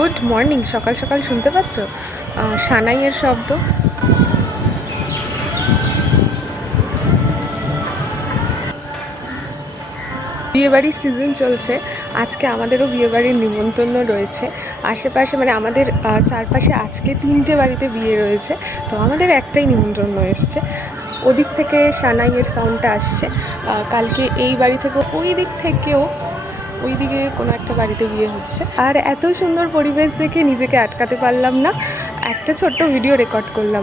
Good morning. সকাল সকাল শুনতে পাচ্ছ সানাইয়ের শব্দ। বিয়েবাড়ির সিজন চলছে, আজকে আমাদেরও বিয়েবাড়ির নিমন্ত্রণ রয়েছে। আশেপাশে মানে আমাদের চারপাশে আজকে 3টে বাড়িতে বিয়ে রয়েছে, তো আমাদের একটাই নিমন্ত্রণ এসছে। ওদিক থেকে সানাইয়ের সাউন্ডটা আসছে, কালকে এই বাড়ি থেকে ওই দিক থেকেও ওইদিকে কোনো একটা বাড়িতে বিয়ে হচ্ছে। আর এত সুন্দর পরিবেশ দেখে নিজেকে আটকাতে পারলাম না, একটা ছোট্ট ভিডিও রেকর্ড করলাম।